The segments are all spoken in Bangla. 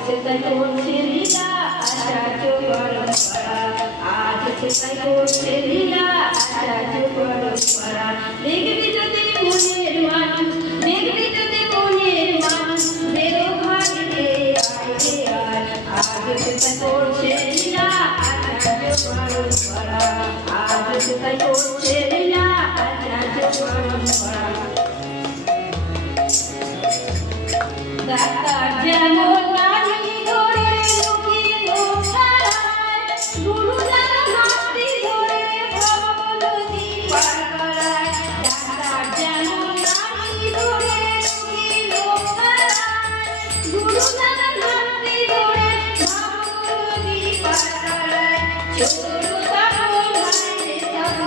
से करছে লীলা আচার্য পরম্পরা আজ से করছে লীলা আচার্য পরম্পরা দেখবি যদি মনের মানুষ দেখবি যদি মনের মানুষ বেরো ভাগে আয় আজ से করছে লীলা আচার্য পরম্পরা আজ से করছে লীলা আচার্য পরম্পরা ডাক্তার যেমন নারী ধরে লুকিয়ে লোকায় গুরু যেন হাতটি ধরে ভবনদী পার করায় ডাক্তার যেমন নারী ধরে লুকিয়ে লোকায় গুরু যেন হাতটি ধরে ভবনদী পার করায় ছোট তখন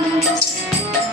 হাইরে তখন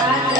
I